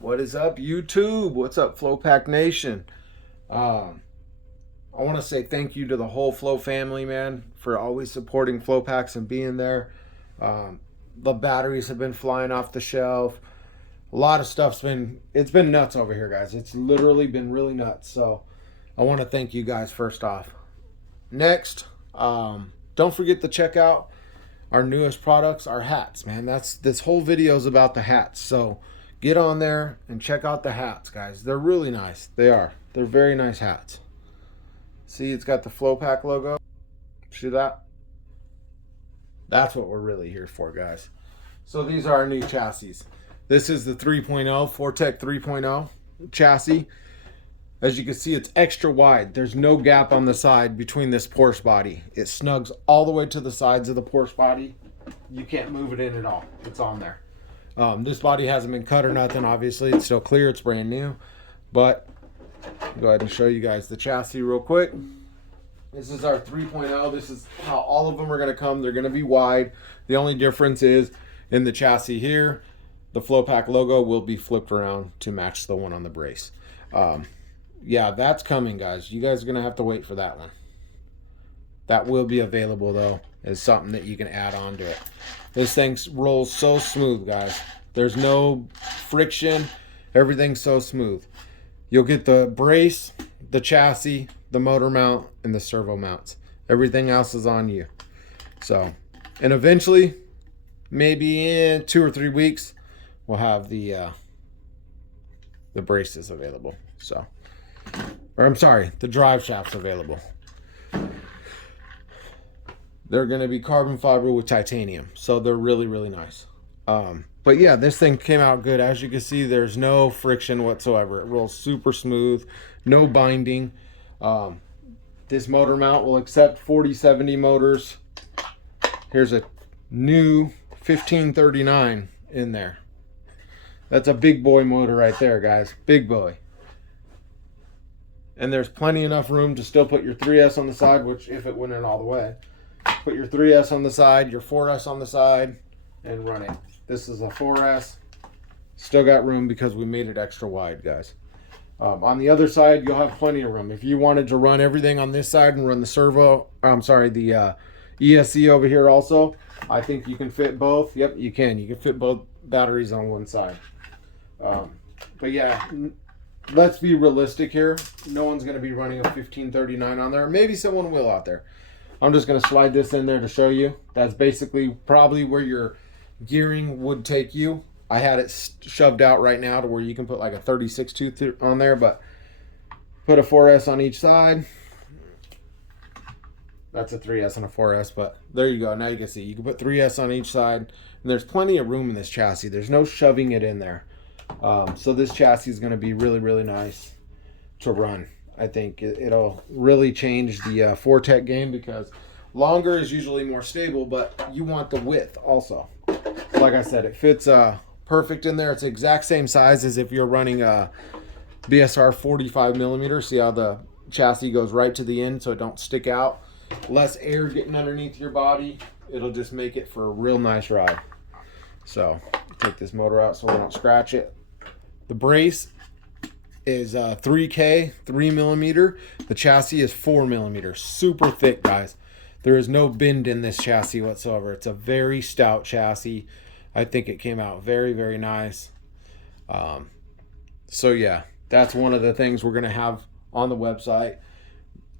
What is up, YouTube? What's up, Flowpack Nation? I want to say thank you to the whole Flow family, man, for always supporting Flowpacks and being there. The batteries have been flying off the shelf. A lot of stuff's it's been nuts over here, guys. It's literally been really nuts. So I want to thank you guys first off. Next, don't forget to check out our newest products, our hats, man. This whole video is about the hats. So get on there and check out the hats, guys. They're really nice. They are. They're very nice hats. See, it's got the Flowpack logo. See that? That's what we're really here for, guys. So these are our new chassis. This is the 3.0, Fortec 3.0 chassis. As you can see, it's extra wide. There's no gap on the side between this Porsche body. It snugs all the way to the sides of the Porsche body. You can't move it in at all. It's on there. This body hasn't been cut or nothing, obviously. It's still clear. It's brand new. But I'll go ahead and show you guys the chassis real quick. This is our 3.0. This is how all of them are going to come. They're going to be wide. The only difference is in the chassis here, the Flowpack logo will be flipped around to match the one on the brace. Yeah, that's coming, guys. You guys are going to have to wait for that one. That will be available, though, as something that you can add on to it. This thing rolls so smooth, guys. There's no friction. Everything's so smooth. You'll get the brace, the chassis, the motor mount, and the servo mounts. Everything else is on you. So, and eventually, maybe in 2 or 3 weeks, we'll have the braces available. So, or I'm sorry, the drive shafts available. They're going to be carbon fiber with titanium, so they're really, really nice. But yeah, this thing came out good. As you can see, there's no friction whatsoever. It rolls super smooth, no binding. This motor mount will accept 4070 motors. Here's a new 1539 in there. That's a big boy motor right there, guys. Big boy. And there's plenty enough room to still put your 3S on the side, which if it went in all the way, put your 3S on the side, your 4S on the side, and run it. This is a 4S. Still got room because we made it extra wide, guys. On the other side, you'll have plenty of room. If you wanted to run everything on this side and run the the ESC over here also, I think you can fit both. Yep, you can. You can fit both batteries on one side. But yeah, let's be realistic here. No one's going to be running a 1539 on there. Maybe someone will out there. I'm just going to slide this in there to show you. That's basically probably where your gearing would take you. I had it shoved out right now to where you can put like a 36 tooth on there, but put a 4S on each side. That's a 3S and a 4S, but there you go. Now you can see you can put 3S on each side, and there's plenty of room in this chassis. There's no shoving it in there. So this chassis is going to be really, really nice to run. I think it'll really change the Fortec game because longer is usually more stable, but you want the width also. Like I said, it fits perfect in there. It's the exact same size as if you're running a BSR 45 millimeter. See how the chassis goes right to the end so it don't stick out. Less air getting underneath your body. It'll just make it for a real nice ride. So take this motor out so we don't scratch it. The brace is 3K, 3 millimeter. The chassis is 4 millimeter. Super thick, guys. There is no bend in this chassis whatsoever. It's a very stout chassis. I think it came out very, very nice. So yeah, that's one of the things we're going to have on the website.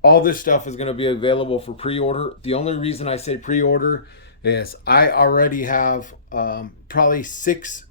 All this stuff is going to be available for pre-order. The only reason I say pre-order is I already have probably 5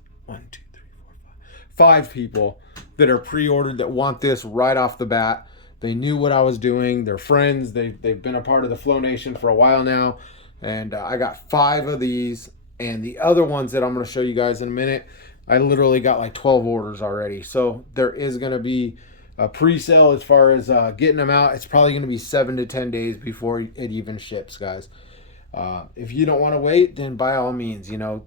people that are pre-ordered that want this right off the bat. They knew what I was doing. They're friends. They've been a part of the Flow Nation for a while now. And I got 5 of these. And the other ones that I'm going to show you guys in a minute, I literally got like 12 orders already. So there is going to be a pre-sale as far as getting them out. It's probably going to be 7 to 10 days before it even ships, guys. If you don't want to wait, then by all means, you know,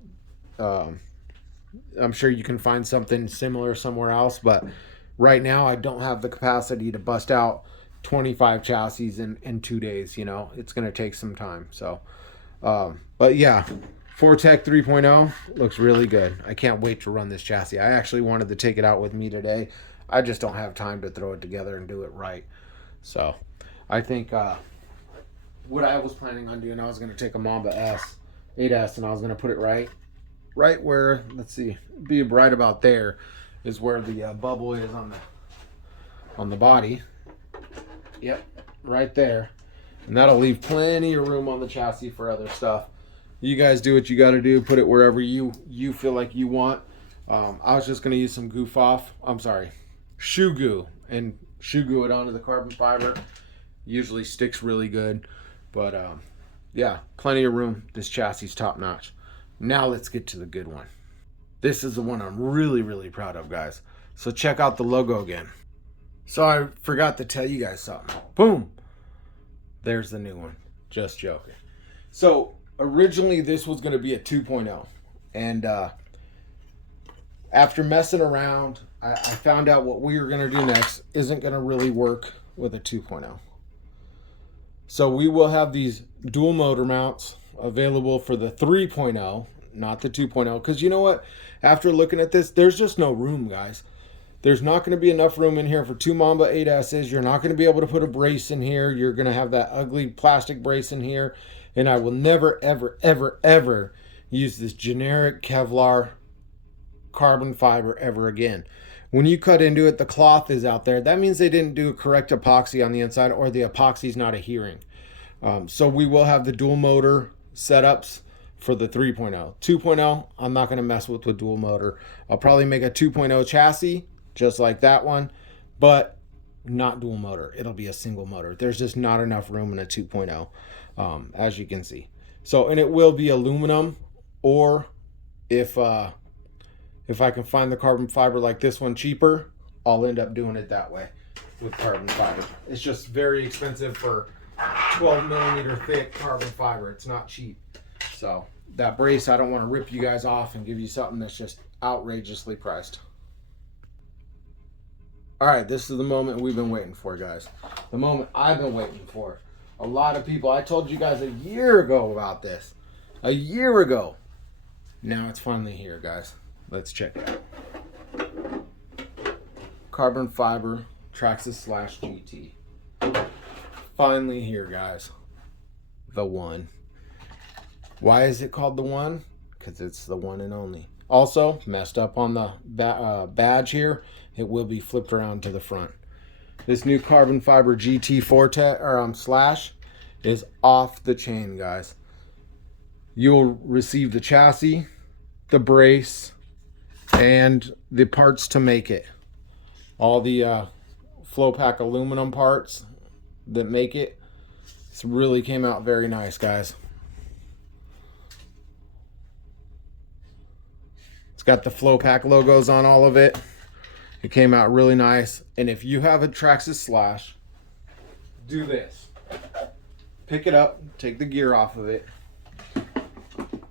I'm sure you can find something similar somewhere else, but right now I don't have the capacity to bust out 25 chassis in 2 days. You know, it's going to take some time. So, but yeah, Fortec 3.0 looks really good. I can't wait to run this chassis. I actually wanted to take it out with me today. I just don't have time to throw it together and do it right. So I think what I was planning on doing, I was going to take a Mamba 8S, and I was going to put it right where, let's see, be right about there is where the bubble is on the body. Yep, right there. And that'll leave plenty of room on the chassis for other stuff. You guys do what you got to do. Put it wherever you feel like you want. I was just going to use some shoe glue, and shoe glue it onto the carbon fiber. Usually sticks really good. But yeah, plenty of room. This chassis is top notch. Now let's get to the good one. This is the one I'm really, really proud of, guys. So check out the logo again. So I forgot to tell you guys something. Boom. There's the new one. Just joking. So originally this was going to be a 2.0. And after messing around, I found out what we were going to do next isn't going to really work with a 2.0. So we will have these dual motor mounts available for the 3.0, not the 2.0. Because you know what? After looking at this, there's just no room, guys. There's not going to be enough room in here for two Mamba 8S's. You're not going to be able to put a brace in here. You're going to have that ugly plastic brace in here. And I will never, ever, ever, ever use this generic Kevlar carbon fiber ever again. When you cut into it, the cloth is out there. That means they didn't do a correct epoxy on the inside, or the epoxy's not adhering. So we will have the dual motor setups for the 3.0. 2.0, I'm not going to mess with dual motor. I'll probably make a 2.0 chassis, just like that one, but not dual motor. It'll be a single motor. There's just not enough room in a 2.0, as you can see. So, and it will be aluminum, or if I can find the carbon fiber like this one cheaper, I'll end up doing it that way with carbon fiber. It's just very expensive for 12 millimeter thick carbon fiber. It's not cheap. So that brace, I don't want to rip you guys off and give you something that's just outrageously priced. All right, this is the moment we've been waiting for, guys. The moment I've been waiting for. A lot of people, I told you guys a year ago about this. A year ago. Now it's finally here, guys. Let's check it out. Carbon fiber Traxxas /GT. Finally here, guys. The one. Why is it called the one? Because it's the one and only. Also, messed up on the badge here. It will be flipped around to the front. This new carbon fiber GT slash is off the chain, guys. You'll receive the chassis, the brace, and the parts to make it. All the flow pack aluminum parts that make it. This really came out very nice, guys. It's got the flow pack logos on all of it. It came out really nice. And if you have a Traxxas slash, do this. Pick it up, take the gear off of it,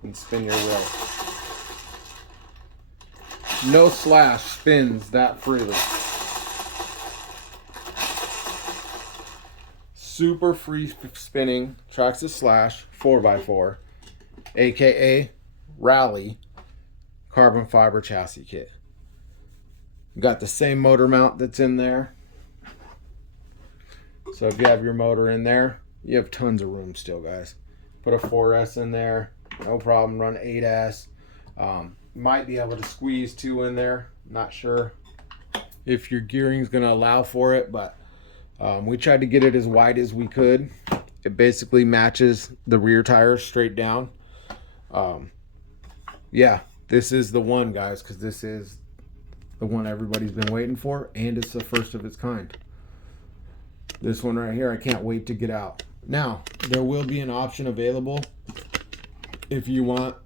and spin your wheel. No slash spins that freely. Super free spinning Traxxas slash 4x4, aka Rally carbon fiber chassis kit. You got the same motor mount that's in there. So if you have your motor in there, you have tons of room still, guys. Put a 4S in there, no problem. Run 8S. Might be able to squeeze 2 in there. Not sure if your gearing's going to allow for it, but we tried to get it as wide as we could. It basically matches the rear tires straight down. Yeah, this is the one, guys, because this is the one everybody's been waiting for, and it's the first of its kind. This one right here, I can't wait to get out. Now, there will be an option available if you want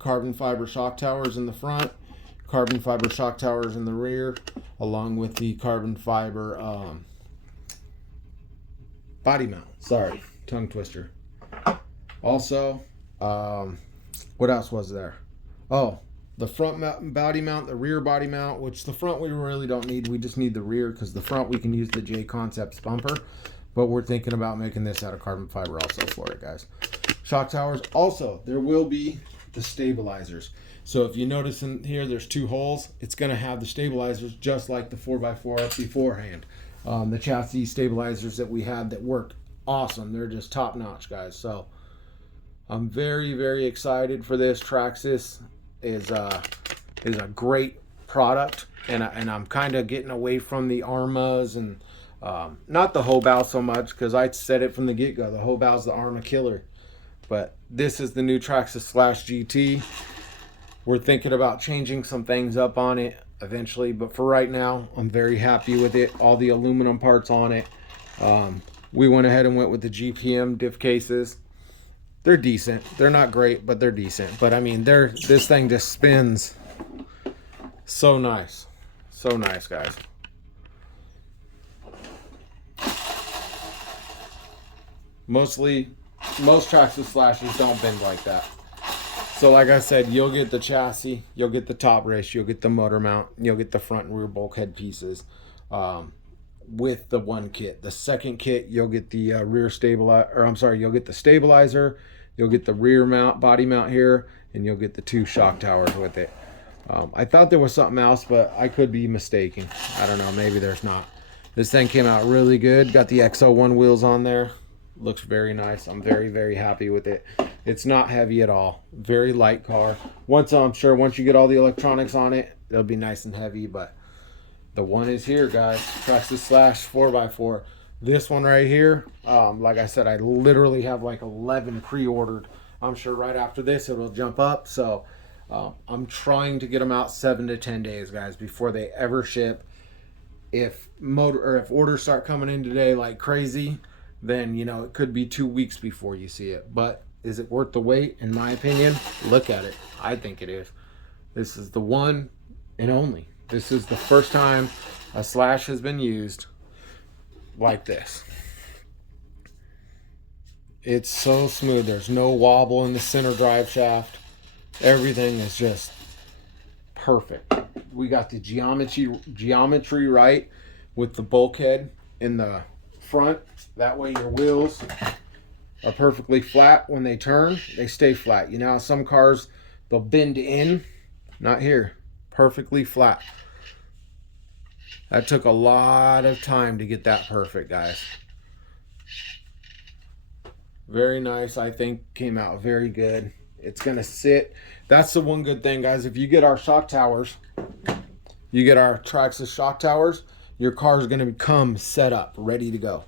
carbon fiber shock towers in the front, carbon fiber shock towers in the rear, along with the carbon fiber body mount. Sorry, tongue twister. Also, what else was there? Oh, the front body mount, the rear body mount, which the front we really don't need. We just need the rear, because the front we can use the J Concepts bumper. But we're thinking about making this out of carbon fiber also for it, guys. shock towers. Also, there will be the stabilizers. So if you notice in here, there's 2 holes. It's going to have the stabilizers just like the 4x4 beforehand. The chassis stabilizers that we had that work awesome. They're just top notch, guys. So I'm very, very excited for this. Traxxas is a great product, and I'm kind of getting away from the Armas and not the Hobao so much, because I said it from the get-go. The Hobao's the Arma killer, but this is the new Traxxas Slash GT. We're thinking about changing some things up on it eventually, but for right now, I'm very happy with it. All the aluminum parts on it. We went ahead and went with the GPM diff cases. They're decent. They're not great, but they're decent. But I mean, this thing just spins so nice. So nice, guys. Most Traxxas Slashes don't bend like that. So like I said, you'll get the chassis, you'll get the top race, you'll get the motor mount, you'll get the front and rear bulkhead pieces with the one kit. The second kit, you'll get the rear stabilizer, or I'm sorry, you'll get the stabilizer, you'll get the rear mount, body mount here, and you'll get the 2 shock towers with it. I thought there was something else, but I could be mistaken. I don't know, maybe there's not. This thing came out really good. Got the XO1 wheels on there. Looks very nice. I'm very, very happy with it. It's not heavy at all. Very light car. I'm sure once you get all the electronics on it, it'll be nice and heavy, but the one is here, guys. Traxxas Slash 4x4. This one right here, like I said, I literally have like 11 pre-ordered. I'm sure right after this it'll jump up. So I'm trying to get them out 7 to 10 days, guys, before they ever ship. If orders start coming in today like crazy, then it could be 2 weeks before you see it. But is it worth the wait? In my opinion, look at it. I think it is. This is the one and only. This is the first time a Slash has been used like this. It's so smooth. There's no wobble in the center drive shaft. Everything is just perfect. We got the geometry right with the bulkhead in the front. That way your wheels are perfectly flat. When they turn, they stay flat. Some cars, they'll bend in. Not here. Perfectly flat. That took a lot of time to get that perfect, guys. Very nice. I think came out very good. It's going to sit. That's the one good thing, guys. If you get our shock towers, you get our Traxxas shock towers, your car is going to come set up, ready to go.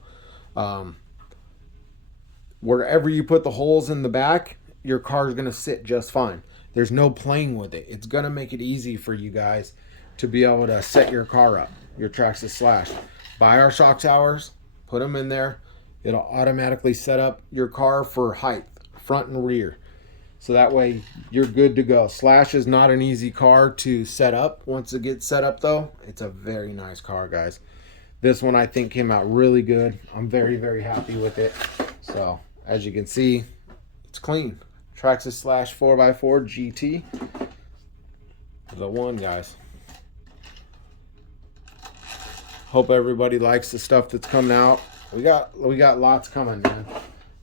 Wherever you put the holes in the back, your car is going to sit just fine. There's no playing with it. It's going to make it easy for you guys to be able to set your car up, your Traxxas Slash. Buy our shock towers, put them in there. It'll automatically set up your car for height, front and rear. So that way you're good to go. Slash is not an easy car to set up. Once it gets set up though, it's a very nice car, guys. This one I think came out really good. I'm very, very happy with it. So as you can see, it's clean. Traxxas Slash 4x4 GT. The one, guys. Hope everybody likes the stuff that's coming out. We got lots coming, man.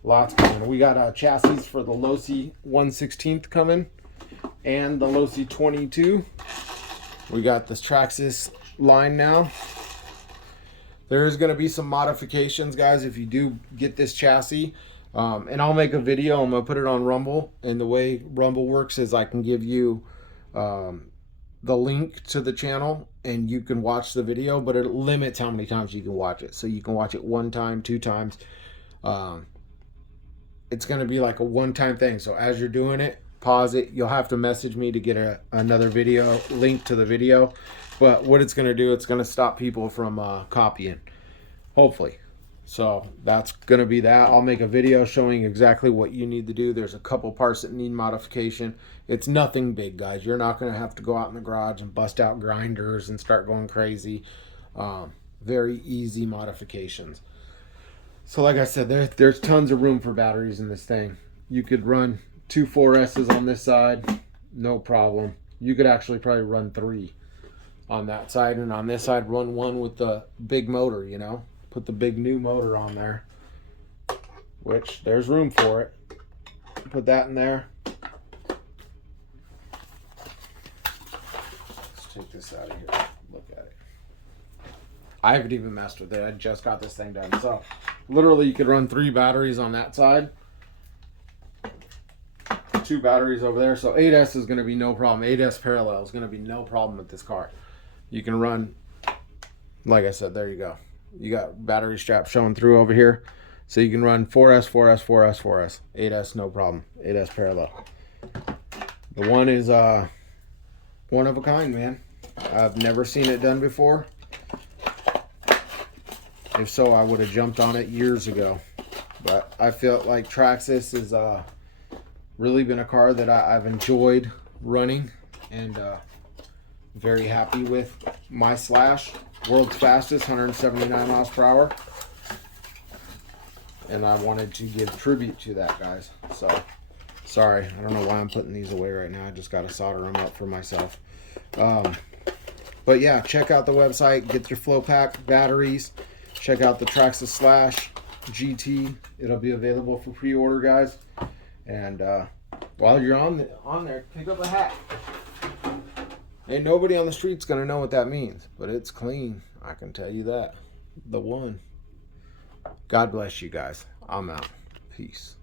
Lots coming. We got chassis for the Losi 1/16 coming and the Losi 22. We got this Traxxas line now. There is going to be some modifications, guys, if you do get this chassis. And I'll make a video. I'm going to put it on Rumble. And the way Rumble works is I can give you the link to the channel and you can watch the video, but it limits how many times you can watch it. So you can watch it 1 time, 2 times. It's going to be like a one-time thing. So as you're doing it, pause it. You'll have to message me to get another video, link to the video. But what it's going to do, it's going to stop people from copying, hopefully. So that's going to be that. I'll make a video showing exactly what you need to do. There's a couple parts that need modification. It's nothing big, guys. You're not going to have to go out in the garage and bust out grinders and start going crazy. Very easy modifications. So like I said, there's tons of room for batteries in this thing. You could run 2 4S's on this side, no problem. You could actually probably run 3 on that side, and on this side run 1 with the big motor, put the big new motor on there, which there's room for it. Put that in there. Let's take this out of here. Look at it. I haven't even messed with it. I just got this thing done. So literally you could run 3 batteries on that side. 2 batteries over there. So 8S is going to be no problem. 8S parallel is going to be no problem with this car. You can run, like I said, there you go. You got battery straps showing through over here. So you can run 4S, 4S, 4S, 4S. 8S, no problem. 8S parallel. The one is one of a kind, man. I've never seen it done before. If so, I would have jumped on it years ago. But I feel like Traxxas is really been a car that I've enjoyed running, and very happy with my Slash. World's fastest, 179 miles per hour. And I wanted to give tribute to that, guys. So, sorry. I don't know why I'm putting these away right now. I just got to solder them up for myself. But yeah, check out the website. Get your flow pack batteries. Check out the Traxxas Slash GT. It'll be available for pre-order, guys. And while you're on there, pick up a hat. Ain't nobody on the street's gonna know what that means, but it's clean. I can tell you that. The one. God bless you guys. I'm out. Peace.